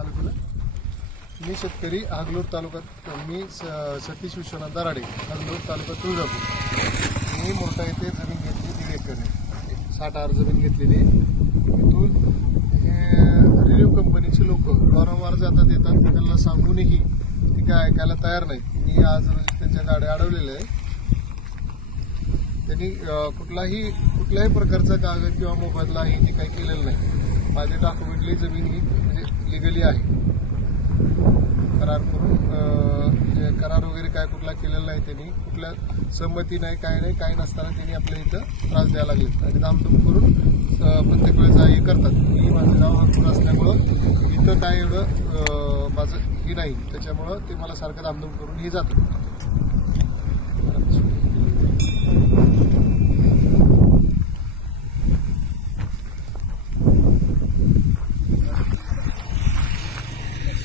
चालू केलं मी शेतकरी हागलोर तालुक्यात मी स- सतीश विश्वनाथ दराडे हागलोर तालुक्यात तुळजापूर. मी मोठा येथे जमीन घेतली दीड एकर साठ आर जमीन घेतलेली आहे. तिथून हे रिलीफ कंपनीचे लोक वारंवार जातात येतात त्यांना सांगूनही ती काय ऐकायला तयार नाही मी आज रोजी त्यांच्या गाड्या अडवलेल्या आहे त्यांनी कुठलाही कुठल्याही प्रकारचा कागद किंवा मोबदला हे ते काही केलेलं नाही. माझी डॉक्युमेंटली जमीन ही म्हणजे लिगली आहे. करार करून जे म्हणजे करार वगैरे काय कुठला केलेला नाही त्यांनी कुठल्या संमती नाही काय नाही काही नसताना त्यांनी आपल्या इथं त्रास द्यायला लागले आणि दामदूम करून प्रत्येक वेळेस हे करतात. मी माझं गाव हरपूर असल्यामुळं इथं काय एवढं माझं हे नाही. त्याच्यामुळं ते मला सारखं दामदूम करून हे जातात